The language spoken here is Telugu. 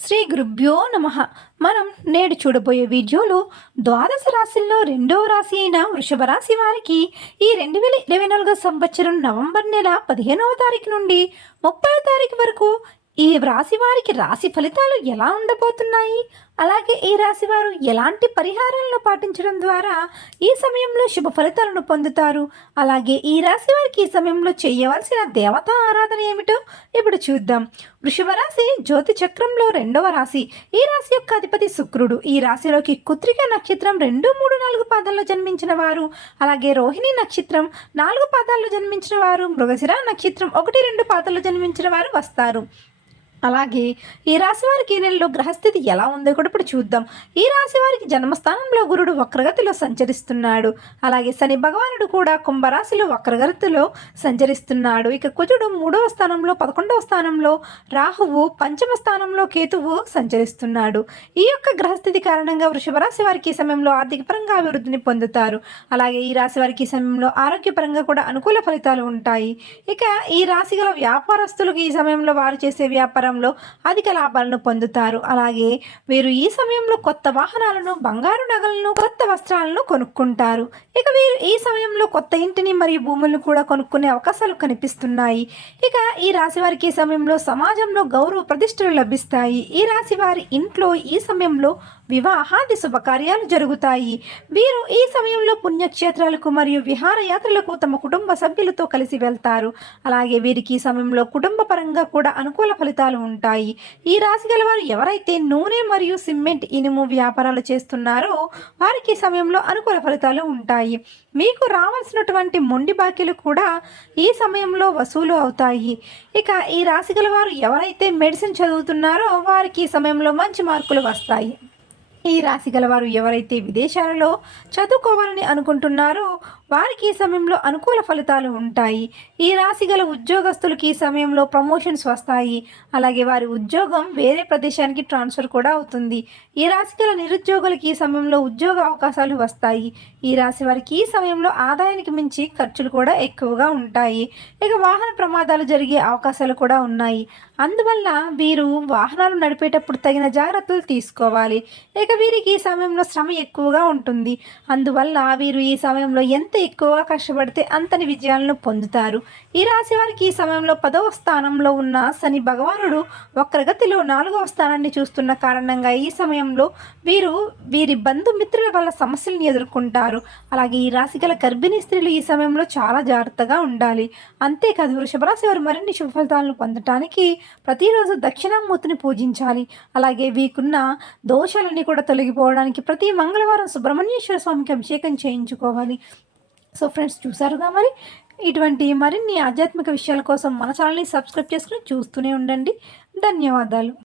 శ్రీ గురుభ్యో నమ. మనం నేడు చూడబోయే వీడియోలో ద్వాదశ రాశుల్లో రెండవ రాశి అయిన వృషభ రాశి వారికి ఈ రెండు వేల ఇరవై నాలుగో సంవత్సరం నవంబర్ నెల పదిహేనవ తారీఖు నుండి ముప్పై తారీఖు వరకు ఈ రాశి వారికి రాశి ఫలితాలు ఎలా ఉండబోతున్నాయి? అలాగే ఈ రాశి వారు ఎలాంటి పరిహారాలను పాటించడం ద్వారా ఈ సమయంలో శుభ ఫలితాలను పొందుతారు? అలాగే ఈ రాశి వారికి ఈ సమయంలో చేయవలసిన దేవతా ఆరాధన ఏమిటో ఇప్పుడు చూద్దాం. వృషభ రాశి జ్యోతి చక్రంలో రెండవ రాశి. ఈ రాశి యొక్క అధిపతి శుక్రుడు. ఈ రాశిలోకి కుత్రిక నక్షత్రం రెండు మూడు నాలుగు పాదాల్లో జన్మించిన వారు. అలాగే రోహిణి నక్షత్రం నాలుగు పాదాల్లో జన్మించిన వారు. మృగశిర నక్షత్రం ఒకటి రెండు పాదాల్లో జన్మించిన వారు వస్తారు. అలాగే ఈ రాశి వారికి ఈ నెలలో గ్రహస్థితి ఎలా ఉందో కూడా ఇప్పుడు చూద్దాం. ఈ రాశి వారికి జన్మస్థానంలో గురుడు వక్రగతిలో సంచరిస్తున్నాడు. అలాగే శని భగవానుడు కూడా కుంభరాశిలో వక్రగతిలో సంచరిస్తున్నాడు. ఇక కుజుడు మూడవ స్థానంలో పదకొండవ స్థానంలో రాహువు పంచమ స్థానంలో కేతువు సంచరిస్తున్నాడు. ఈ యొక్క గ్రహస్థితి కారణంగా వృషభ రాశి వారికి ఈ సమయంలో ఆర్థికపరంగా అభివృద్ధిని పొందుతారు. అలాగే ఈ రాశి వారికి ఈ సమయంలో ఆరోగ్యపరంగా కూడా అనుకూల ఫలితాలు ఉంటాయి. ఇక ఈ రాశి గల వ్యాపారస్తులకు ఈ సమయంలో వారు చేసే వ్యాపారం వ్యాపారంలో అధిక లాభాలను పొందుతారు. అలాగే వీరు ఈ సమయంలో కొత్త వాహనాలను బంగారు నగలను కొత్త వస్త్రాలను కొనుక్కుంటారు. ఇక వీరు ఈ సమయంలో కొత్త ఇంటిని మరియు భూములను కూడా కొనుక్కునే అవకాశాలు కనిపిస్తున్నాయి. ఇక ఈ రాశి వారికి ఈ సమయంలో సమాజంలో గౌరవ ప్రతిష్టలు లభిస్తాయి. ఈ రాశి వారి ఇంట్లో ఈ సమయంలో వివాహాది శుభకార్యాలు జరుగుతాయి. వీరు ఈ సమయంలో పుణ్యక్షేత్రాలకు మరియు విహారయాత్రలకు తమ కుటుంబ సభ్యులతో కలిసి వెళ్తారు. అలాగే వీరికి ఈ సమయంలో కుటుంబ పరంగా కూడా అనుకూల ఫలితాలు ఉంటాయి. ఈ రాశి గల వారు ఎవరైతే నూనె మరియు సిమెంట్ ఇనుము వ్యాపారాలు చేస్తున్నారో వారికి సమయంలో అనుకూల ఫలితాలు ఉంటాయి. మీకు రావాల్సినటువంటి మొండి బాకీలు కూడా ఈ సమయంలో వసూలు అవుతాయి. ఇక ఈ రాశి గల వారు ఎవరైతే మెడిసిన్ చదువుతున్నారో వారికి ఈ సమయంలో మంచి మార్కులు వస్తాయి. ఈ రాశి గలవారు ఎవరైతే విదేశాలలో చదువుకోవాలని అనుకుంటున్నారో వారికి ఈ సమయంలో అనుకూల ఫలితాలు ఉంటాయి. ఈ రాశి గల ఉద్యోగస్తులకి ఈ సమయంలో ప్రమోషన్స్ వస్తాయి. అలాగే వారి ఉద్యోగం వేరే ప్రదేశానికి ట్రాన్స్ఫర్ కూడా అవుతుంది. ఈ రాశి గల నిరుద్యోగులకి ఈ సమయంలో ఉద్యోగ అవకాశాలు వస్తాయి. ఈ రాశి వారికి ఈ సమయంలో ఆదాయానికి మించి ఖర్చులు కూడా ఎక్కువగా ఉంటాయి. ఇక వాహన ప్రమాదాలు జరిగే అవకాశాలు కూడా ఉన్నాయి. అందువల్ల వీరు వాహనాలు నడిపేటప్పుడు తగిన జాగ్రత్తలు తీసుకోవాలి. ఇక వీరికి ఈ సమయంలో శ్రమ ఎక్కువగా ఉంటుంది. అందువల్ల వీరు ఈ సమయంలో ఎంత ఎక్కువగా కష్టపడితే అంతని విజయాలను పొందుతారు. ఈ రాశి వారికి ఈ సమయంలో పదవ స్థానంలో ఉన్న శని భగవానుడు వక్రగతిలో నాలుగవ స్థానాన్ని చూస్తున్న కారణంగా ఈ సమయంలో వీరు వీరి బంధుమిత్రుల వల్ల సమస్యలను ఎదుర్కొంటారు. అలాగే ఈ రాశి గల గర్భిణీ స్త్రీలు ఈ సమయంలో చాలా జాగ్రత్తగా ఉండాలి. అంతేకాదు వృషభ రాశి వారు మరిన్ని శుభ ఫలితాలను పొందటానికి ప్రతిరోజు దక్షిణామూర్తిని పూజించాలి. అలాగే వీకున్న దోషాలన్నీ కూడా తొలగిపోవడానికి ప్రతి మంగళవారం సుబ్రహ్మణ్యేశ్వర స్వామికి అభిషేకం చేయించుకోవాలి. సో ఫ్రెండ్స్ చూసారుగా మరి? ఇటువంటి మరిన్ని ఆధ్యాత్మిక విషయాల కోసం మన ఛానల్ని సబ్స్క్రైబ్ చేసుకుని చూస్తూనే ఉండండి. ధన్యవాదాలు.